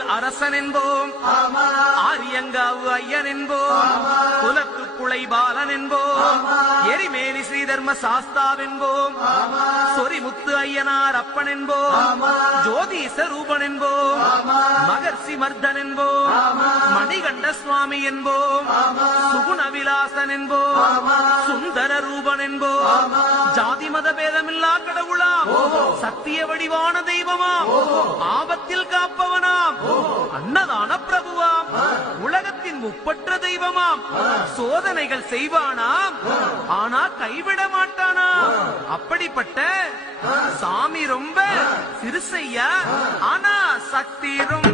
குலத்தில் அரசன் என்போம் ஆரியங்காவு ஐயன் என்போம் குலத்து புளை பாலன் என்போம் எரிமேலி ஸ்ரீதர்ம சாஸ்தாவ் என்போம் சொரிமுத்து ஐயனார் அப்பன் என்போம் ஜோதிச ரூபன் என்போம் மகர்ஷி மர்தன் என்போம் மணிகண்ட சுவாமி என்போம் சுகுண விலாசன் என்போம் சுந்தர ரூபன் என்போம் ஜாதி மத பேதமில்லா கடவுளா சத்திய வடிவான தெய்வமா ஆபத்தில் காப்ப முப்பற்ற தெய்வமாம் சோதனைகள் செய்வானாம் ஆனா கைவிட மாட்டானா அப்படிப்பட்ட சாமி ரொம்ப சிறுசையா ஆனா சக்தி ரொம்ப